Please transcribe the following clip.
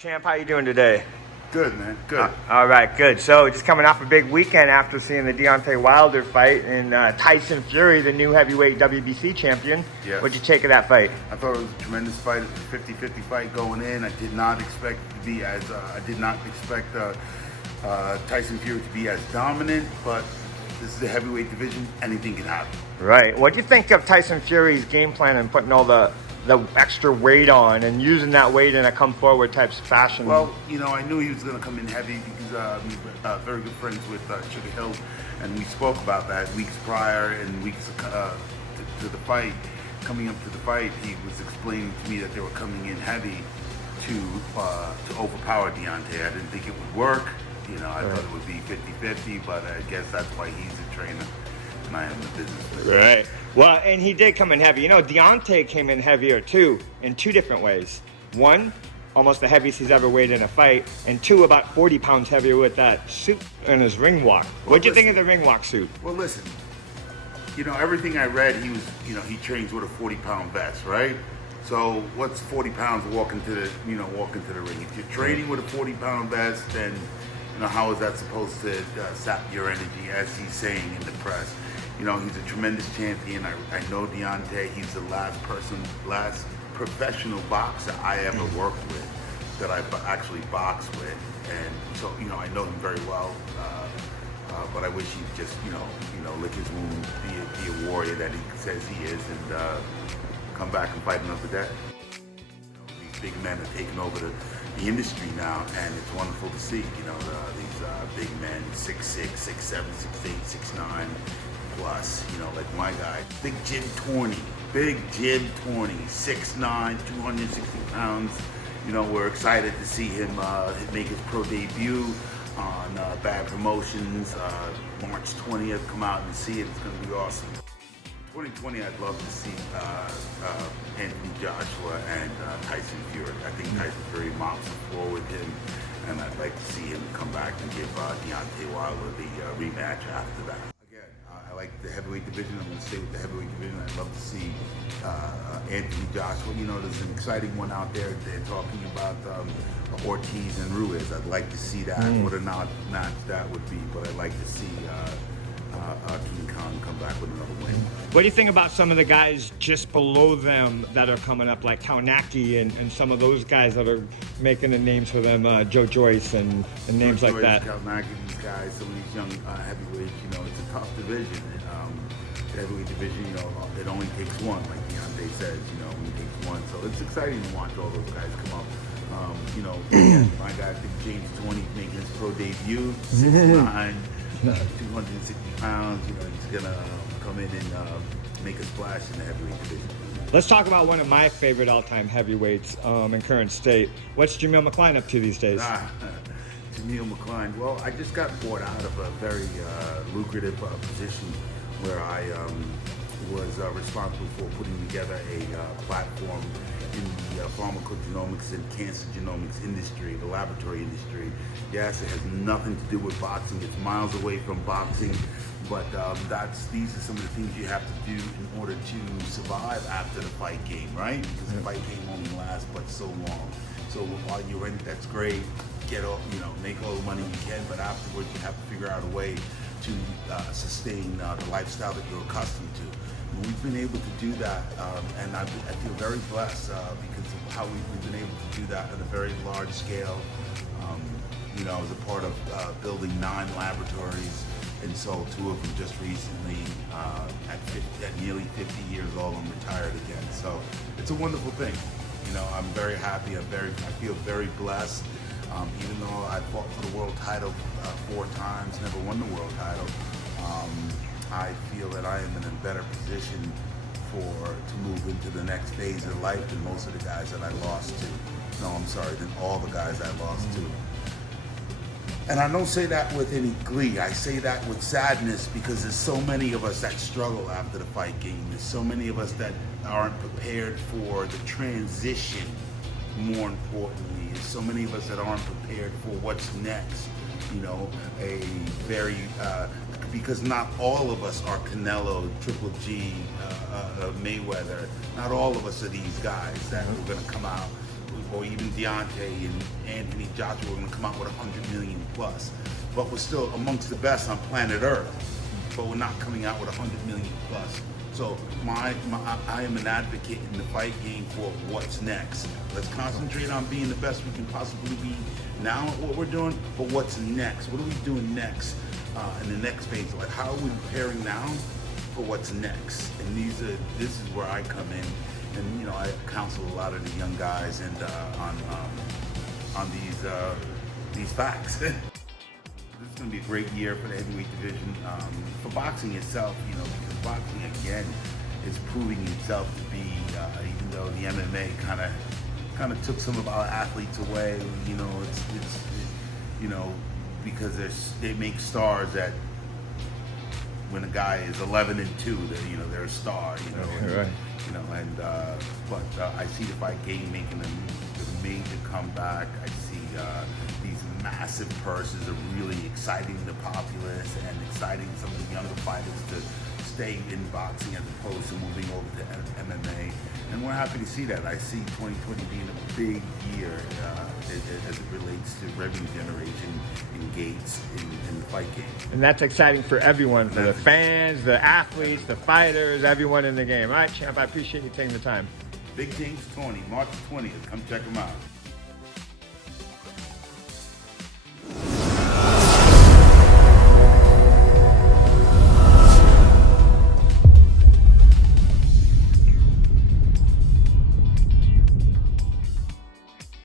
Champ? How you doing today? Good, man. Good. All right, good. So just coming off a big weekend after seeing the Deontay Wilder fight and Tyson Fury, the new heavyweight WBC champion. Yes. What'd you take of that fight? I thought it was a tremendous fight. It was a 50-50 fight going in. I did not expect it to be as Tyson Fury to be as dominant, but this is the heavyweight division. Anything can happen. Right. What'd you think of Tyson Fury's game plan and putting all the extra weight on and using that weight in a come forward type fashion? Well, I knew he was going to come in heavy because we're very good friends with Sugar Hill, and we spoke about that weeks prior and weeks to the fight. Coming up to the fight, he was explaining to me that they were coming in heavy to overpower Deontay. I didn't think it would work. I thought it would be 50-50, but I guess that's why he's a trainer and I am the business. Right. Well, and he did come in heavy. Deontay came in heavier too, in two different ways. One, almost the heaviest he's ever weighed in a fight, and two, about 40 pounds heavier with that suit and his ring walk. What'd you think of the ring walk suit? Well, listen, everything I read, he trains with a 40-pound vest, right? So what's 40 pounds walking to the ring? If you're training with a 40-pound vest, then how is that supposed to sap your energy, as he's saying in the press? He's a tremendous champion. I know Deontay. He's the last professional boxer I ever worked with that I actually boxed with, and so I know him very well. But I wish he'd just lick his wounds, be a warrior that he says he is, and come back and fight another day. These big men are taking over the industry now, and it's wonderful to see. These big men, 6'6", 6'7", 6'8", 6'9". Plus, like my guy, Big Jim Torney, 6'9", 260 pounds. We're excited to see him make his pro debut on Bad Promotions, March 20th. Come out and see it. It's going to be awesome. 2020, I'd love to see Anthony Joshua and Tyson Fury. I think Tyson Fury mops the floor with him, and I'd like to see him come back and give Deontay Wilder the rematch after that. I like the heavyweight division. I'm going to stay with the heavyweight division. I'd love to see Anthony Joshua. There's an exciting one out there. They're talking about Ortiz and Ruiz. I'd like to see that. What a match that would be. But I'd like to see King Kong come back with another win. What do you think about some of the guys just below them that are coming up, like Kaunaki and some of those guys that are making the names for them, Joe Joyce and names like that? Kaunaki, these guys, some of these young heavyweights, it's a tough division. The heavyweight division, it only takes one, like Deontay says, only takes one. So it's exciting to watch all those guys come up. My guy, Big James Torney, making his pro debut, 6'9", 260 pounds. He's gonna come in and make a splash in the heavyweight division. Let's talk about one of my favorite all-time heavyweights in current state. What's Jameel McCline up to these days? Jameel McCline. Well, I just got bought out of a very lucrative position where I was responsible for putting together a platform in the pharmacogenomics and cancer genomics industry, the laboratory industry. Yes, it has nothing to do with boxing. It's miles away from boxing, but these are some of the things you have to do in order to survive after the fight game, right? Because the fight game only lasts but so long. So while you're in it, that's great. Make all the money you can, but afterwards you have to figure out a way to sustain the lifestyle that you're accustomed to. And we've been able to do that, and I feel very blessed because of how we've been able to do that on a very large scale. I was a part of building 9 laboratories and sold 2 of them just recently. At nearly 50 years old, I'm retired again. So it's a wonderful thing. I'm very happy. I feel very blessed. Even though I fought for the world title 4 times, never won the world title, I feel that I am in a better position to move into the next phase of life than most of the guys that I lost to. Than all the guys I lost to. And I don't say that with any glee. I say that with sadness because there's so many of us that struggle after the fight game. There's so many of us that aren't prepared for the transition, more importantly. There's so many of us that aren't prepared for what's next. Because not all of us are Canelo, Triple G, Mayweather. Not all of us are these guys that are going to come out or even Deontay and Anthony Joshua are going to come out with 100 million plus. But we're still amongst the best on planet Earth. But we're not coming out with 100 million plus. So I am an advocate in the fight game for what's next. Let's concentrate on being the best we can possibly be now at what we're doing, but what's next? What are we doing next in the next phase? Like, how are we preparing now for what's next? And this is where I come in, and I counsel a lot of the young guys and on these facts. This is going to be a great year for the heavyweight division, for boxing itself, because boxing again is proving itself to be, even though the MMA kind of took some of our athletes away, because they make stars at when a guy is 11-2, they're a star, Right. But I see the fight game making a major comeback. I see these massive purses are really exciting the populace and exciting some of the younger fighters to stay in boxing as opposed to moving over to MMA. And we're happy to see that. I see 2020 being a big year as it relates to revenue generation in gates in the fight game. And that's exciting for everyone, for the fans, the athletes, the fighters, everyone in the game. All right, champ, I appreciate you taking the time. Big James Torney, March 20th. Come check him out.